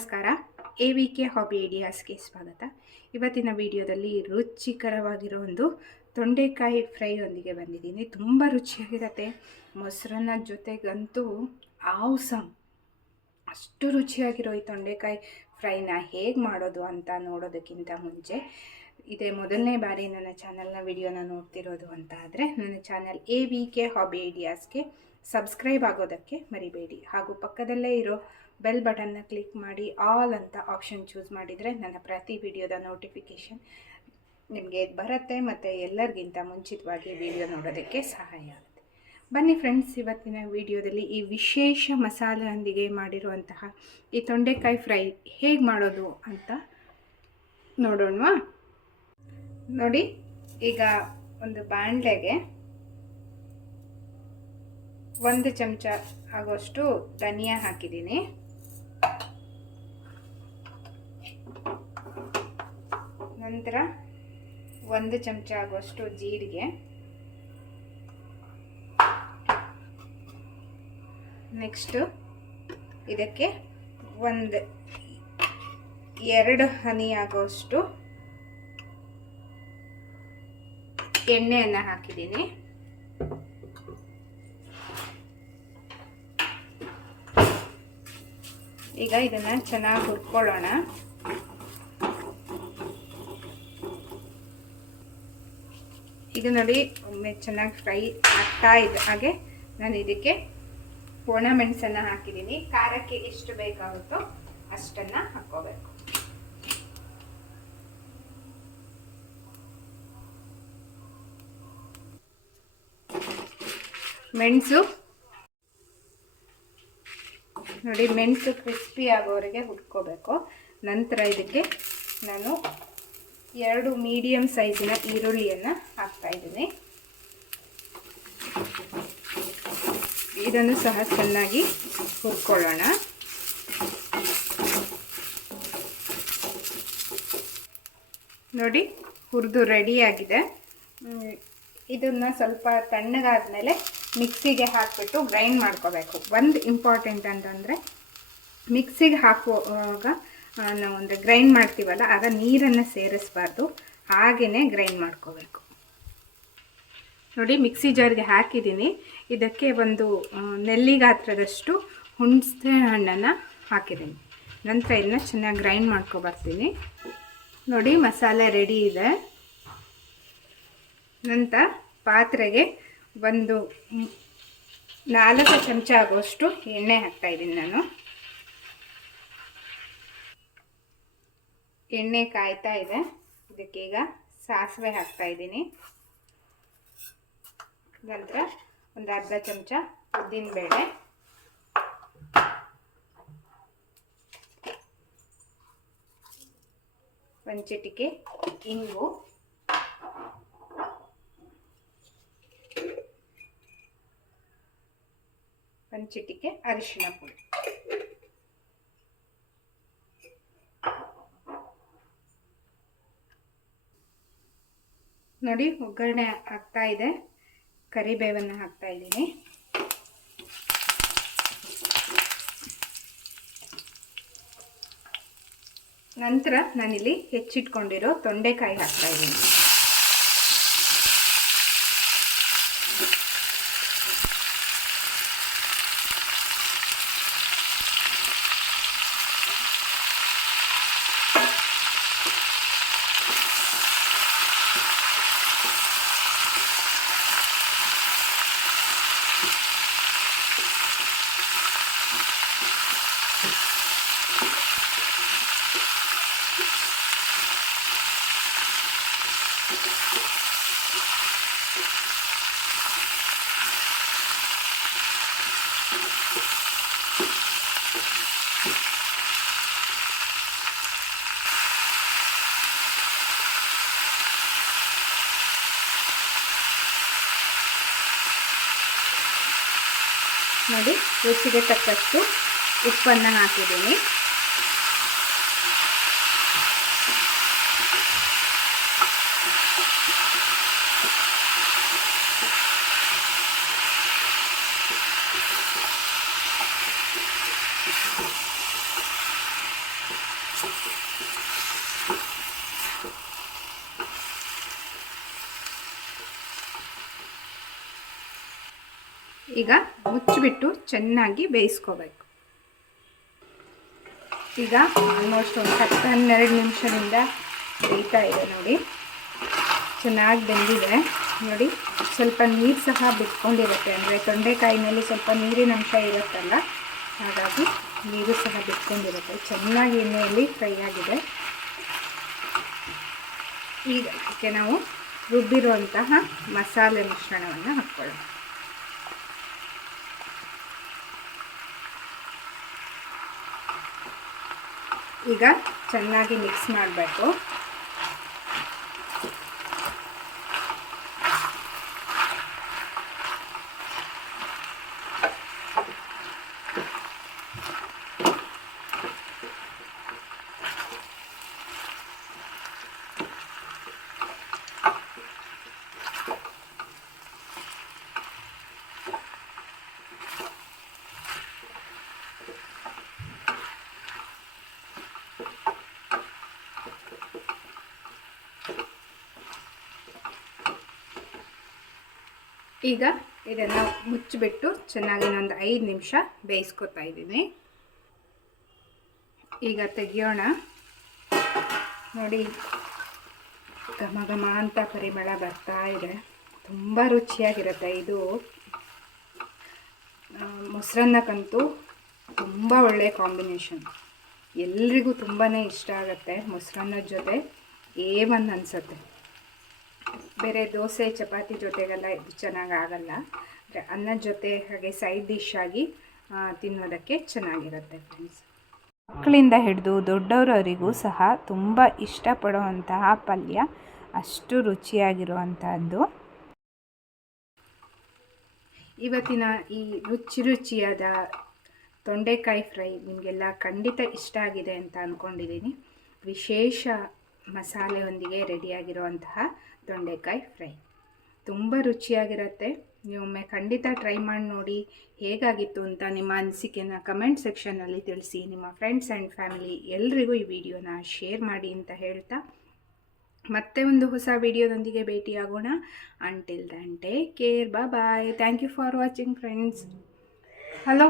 ನಮಸ್ಕಾರ. A V K hobby ಐಡಿಯಾಸ್ಗೆ ಸ್ವಾಗತ. ಇವತ್ತಿನ ವಿಡಿಯೋದಲ್ಲಿ ರುಚಿಕರವಾಗಿರೋ ಒಂದು ತೊಂಡೆಕಾಯಿ ಫ್ರೈಯೊಂದಿಗೆ ಬಂದಿದ್ದೀನಿ. ತುಂಬ ರುಚಿಯಾಗಿರುತ್ತೆ. ಮೊಸರನ್ನ ಜೊತೆಗಂತೂ ಆವ್ಸಮ್ ಅಷ್ಟು ರುಚಿಯಾಗಿರೋ ಈ ತೊಂಡೆಕಾಯಿ ಫ್ರೈನ ಹೇಗೆ ಮಾಡೋದು ಅಂತ ನೋಡೋದಕ್ಕಿಂತ ಮುಂಚೆ ಇದೇ ಮೊದಲನೇ ಬಾರಿ ನನ್ನ ಚಾನಲ್ನ ವಿಡಿಯೋನ ನೋಡ್ತಿರೋದು ಅಂತ ಆದರೆ ನನ್ನ channel A V K hobby ಐಡಿಯಾಸ್ಗೆ subscribe ಆಗೋದಕ್ಕೆ ಮರಿಬೇಡಿ. ಹಾಗೂ ಪಕ್ಕದಲ್ಲೇ ಇರೋ ಬೆಲ್ ಬಟನ್ನ ಕ್ಲಿಕ್ ಮಾಡಿ ಆಲ್ ಅಂತ ಆಪ್ಷನ್ ಚೂಸ್ ಮಾಡಿದರೆ ನನ್ನ ಪ್ರತಿ ವಿಡಿಯೋದ ನೋಟಿಫಿಕೇಷನ್ ನಿಮಗೆ ಬರುತ್ತೆ ಮತ್ತು ಎಲ್ಲರಿಗಿಂತ ಮುಂಚಿತವಾಗಿ ವಿಡಿಯೋ ನೋಡೋದಕ್ಕೆ ಸಹಾಯ ಆಗುತ್ತೆ. ಬನ್ನಿ ಫ್ರೆಂಡ್ಸ್ ಇವತ್ತಿನ ವಿಡಿಯೋದಲ್ಲಿ ಈ ವಿಶೇಷ ಮಸಾಲೆಯೊಂದಿಗೆ ಮಾಡಿರುವಂತಹ ಈ ತೊಂಡೆಕಾಯಿ ಫ್ರೈ ಹೇಗೆ ಮಾಡೋದು ಅಂತ ನೋಡೋಣವಾ? ನೋಡಿ, ಈಗ ಒಂದು ಬಾಣಲೆಗೆ ಒಂದು ಚಮಚ ಆಗೋಷ್ಟು ಧನಿಯಾ ಹಾಕಿದ್ದೀನಿ. ನಂತರ ಒಂದು ಚಮಚ ಆಗುವಷ್ಟು ಜೀರಿಗೆ. ನೆಕ್ಸ್ಟು ಇದಕ್ಕೆ ಒಂದು, ಎರಡು ಹನಿ ಆಗೋಷ್ಟು ಎಣ್ಣೆಯನ್ನು ಹಾಕಿದ್ದೀನಿ. ಈಗ ಇದನ್ನು ಚೆನ್ನಾಗಿ ಹುರ್ಕೊಳ್ಳೋಣ. ಈಗ ನೋಡಿ, ಒಮ್ಮೆ ಚೆನ್ನಾಗಿ ಫ್ರೈ ಆಗ್ತಾ ಇದೆ ಹಾಗೆ ನಾನು ಇದಕ್ಕೆ ಒಣ ಮೆಣಸನ್ನು ಹಾಕಿದ್ದೀನಿ ಖಾರಕ್ಕೆ ಎಷ್ಟು ಬೇಕಾಗುತ್ತೋ ಅಷ್ಟನ್ನು ಹಾಕ್ಕೋಬೇಕು. ಮೆಣಸು ನೋಡಿ ಮೆಣಸು ಕ್ರಿಸ್ಪಿ ಆಗೋವರೆಗೆ ಹುಟ್ಕೋಬೇಕು. ನಂತರ ಇದಕ್ಕೆ ನಾನು ಎರಡು ಮೀಡಿಯಮ್ ಸೈಜಿನ ಈರುಳ್ಳಿಯನ್ನು ಹಾಕ್ತಾಯಿದ್ದೀನಿ ಇದನ್ನು ಸಹ ಚೆನ್ನಾಗಿ ಹುರ್ಕೊಳ್ಳೋಣ. ನೋಡಿ ಹುರಿದು ರೆಡಿಯಾಗಿದೆ ಇದನ್ನು ಸ್ವಲ್ಪ ತಣ್ಣಗಾದ್ಮೇಲೆ ಮಿಕ್ಸಿಗೆ ಹಾಕಿಬಿಟ್ಟು ಗ್ರೈಂಡ್ ಮಾಡ್ಕೋಬೇಕು. ಒಂದು ಇಂಪಾರ್ಟೆಂಟ್ ಅಂತಂದರೆ, ಮಿಕ್ಸಿಗೆ ಹಾಕುವಾಗ ನಾವು ಅಂದರೆ ಗ್ರೈಂಡ್ ಮಾಡ್ತೀವಲ್ಲ, ಆಗ ನೀರನ್ನು ಸೇರಿಸ್ಬಾರ್ದು. ಹಾಗೆಯೇ ಗ್ರೈಂಡ್ ಮಾಡ್ಕೋಬೇಕು. ನೋಡಿ, ಮಿಕ್ಸಿ ಜಾರ್ಗೆ ಹಾಕಿದ್ದೀನಿ. ಇದಕ್ಕೆ ಒಂದು ನೆಲ್ಲಿ ಗಾತ್ರದಷ್ಟು ಹುಣಸೆ ಹಣ್ಣನ್ನು ಹಾಕಿದ್ದೀನಿ. ನಂತರ ಇದನ್ನ ಚೆನ್ನಾಗಿ ಗ್ರೈಂಡ್ ಮಾಡ್ಕೊಬರ್ತೀನಿ ನೋಡಿ, ಮಸಾಲೆ ರೆಡಿ ಇದೆ. ನಂತರ ಪಾತ್ರೆಗೆ ಒಂದು ನಾಲ್ಕು ಚಮಚ ಆಗುವಷ್ಟು ಎಣ್ಣೆ ಹಾಕ್ತಾ ಇದ್ದೀನಿ ನಾನು. ಎಣ್ಣೆ ಕಾಯ್ತಾ ಇದೆ. ಇದಕ್ಕೀಗ ಸಾಸಿವೆ ಹಾಕ್ತಾಯಿದ್ದೀನಿ ನಂತರ ಒಂದು ಅರ್ಧ ಚಮಚ ಉದ್ದಿನಬೇಳೆ ಒಂದು ಚಿಟಿಕೆ ಇಂಗು ಒಂದು ಚಿಟಿಕೆ, ಅರಿಶಿನ ಪುಡಿ. ನೋಡಿ, ಒಗ್ಗರಣೆ ಹಾಕ್ತಾ ಇದೆ. ಕರಿಬೇವನ್ನು ಹಾಕ್ತಾ ಇದ್ದೀನಿ. ನಂತರ ನಾನಿಲ್ಲಿ ಹೆಚ್ಚಿಟ್ಕೊಂಡಿರೋ ತೊಂಡೆಕಾಯಿ ಹಾಕ್ತಾ ಇದ್ದೀನಿ. ನೋಡಿ ರುಚಿಗೆ ತಕ್ಕಷ್ಟು ಉಪ್ಪನ್ನು ಹಾಕಿದ್ದೀನಿ. ಈಗ ಮುಚ್ಚಿಬಿಟ್ಟು ಚೆನ್ನಾಗಿ ಬೇಯಿಸ್ಕೋಬೇಕು. ಈಗ ಆಲ್ಮೋಸ್ಟ್ ಒಂದು ಹತ್ತು ಹನ್ನೆರಡು ನಿಮಿಷದಿಂದ ಬೇಯ್ತಾ ಇದೆ ನೋಡಿ. ಚೆನ್ನಾಗಿ ಬೆಂದಿದೆ. ನೋಡಿ, ಸ್ವಲ್ಪ ನೀರು ಸಹ ಬಿಟ್ಕೊಂಡಿರುತ್ತೆ. ಅಂದರೆ ತೊಂಡೆಕಾಯಿನಲ್ಲಿ ಸ್ವಲ್ಪ ನೀರಿನ ಅಂಶ ಇರುತ್ತಲ್ಲ, ಹಾಗಾಗಿ ನೀರು ಸಹ ಬಿಟ್ಕೊಂಡಿರುತ್ತೆ. ಚೆನ್ನಾಗಿ ಎಣ್ಣೆಯಲ್ಲಿ ಫ್ರೈ ಆಗಿದೆ. ಈಗ ಅದಕ್ಕೆ ನಾವು ರುಬ್ಬಿರುವಂತಹ ಮಸಾಲೆ ಮಿಶ್ರಣವನ್ನು ಹಾಕ್ಕೊಳ್ಳೋಣ. ಈಗ ಚೆನ್ನಾಗಿ ಮಿಕ್ಸ್ ಮಾಡಬೇಕು. ಈಗ ಇದನ್ನು ಮುಚ್ಚಿಬಿಟ್ಟು ಚೆನ್ನಾಗಿ ಇನ್ನೊಂದು ಐದು ನಿಮಿಷ ಬೇಯಿಸ್ಕೊತಾ ಇದ್ದೀನಿ. ಈಗ ತೆಗಿಯೋಣ. ನೋಡಿ, ಘಮ ಘಮ ಅಂತ ಪರಿಮಳ ಬರ್ತಾ ಇದೆ. ತುಂಬ ರುಚಿಯಾಗಿರುತ್ತೆ ಇದು. ಮೊಸರನ್ನಕ್ಕಂತೂ ತುಂಬ ಒಳ್ಳೆಯ ಕಾಂಬಿನೇಷನ್. ಎಲ್ರಿಗೂ ತುಂಬಾ ಇಷ್ಟ ಆಗುತ್ತೆ ಮೊಸರನ್ನದ ಜೊತೆ. ಏ ಒಂದು ಅನಿಸುತ್ತೆ. ಬೇರೆ ದೋಸೆ, ಚಪಾತಿ ಜೊತೆಗೆಲ್ಲ ಇದು ಚೆನ್ನಾಗಿ ಆಗಲ್ಲ ಅನ್ನದ ಜೊತೆ ಹಾಗೆ ಸೈಡ್ ಡಿಶ್ ಆಗಿ ತಿನ್ನೋದಕ್ಕೆ ಚೆನ್ನಾಗಿರುತ್ತೆ ಫ್ರೆಂಡ್ಸ್ ಮಕ್ಕಳಿಂದ ಹಿಡಿದು ದೊಡ್ಡವರವರಿಗೂ ಸಹ ತುಂಬ ಇಷ್ಟಪಡುವಂತಹ ಪಲ್ಯ, ಅಷ್ಟು ರುಚಿಯಾಗಿರುವಂತಹದ್ದು. ಇವತ್ತಿನ ಈ ರುಚಿ ರುಚಿಯಾದ ತೊಂಡೆಕಾಯಿ ಫ್ರೈ ನಿಮಗೆಲ್ಲ ಖಂಡಿತ ಇಷ್ಟ ಆಗಿದೆ ಅಂತ ಅಂದ್ಕೊಂಡಿದ್ದೀನಿ ವಿಶೇಷ ಮಸಾಲೆಯೊಂದಿಗೆ ರೆಡಿಯಾಗಿರುವಂತಹ ತೊಂಡೆಕಾಯಿ ಫ್ರೈ. ತುಂಬ ರುಚಿಯಾಗಿರುತ್ತೆ. ನೀವೊಮ್ಮೆ ಖಂಡಿತ ಟ್ರೈ ಮಾಡಿ ನೋಡಿ ಹೇಗಾಗಿತ್ತು ಅಂತ ನಿಮ್ಮ ಅನಿಸಿಕೆನ ಕಮೆಂಟ್ ಸೆಕ್ಷನಲ್ಲಿ ತಿಳಿಸಿ. ನಿಮ್ಮ ಫ್ರೆಂಡ್ಸ್ ಆ್ಯಂಡ್ ಫ್ಯಾಮಿಲಿ ಎಲ್ರಿಗೂ ಈ ವಿಡಿಯೋನ ಶೇರ್ ಮಾಡಿ ಅಂತ ಹೇಳ್ತಾ ಮತ್ತೆ ಒಂದು ಹೊಸ ವಿಡಿಯೋದೊಂದಿಗೆ ಭೇಟಿಯಾಗೋಣ. Until then care bye thank you for watching friends hello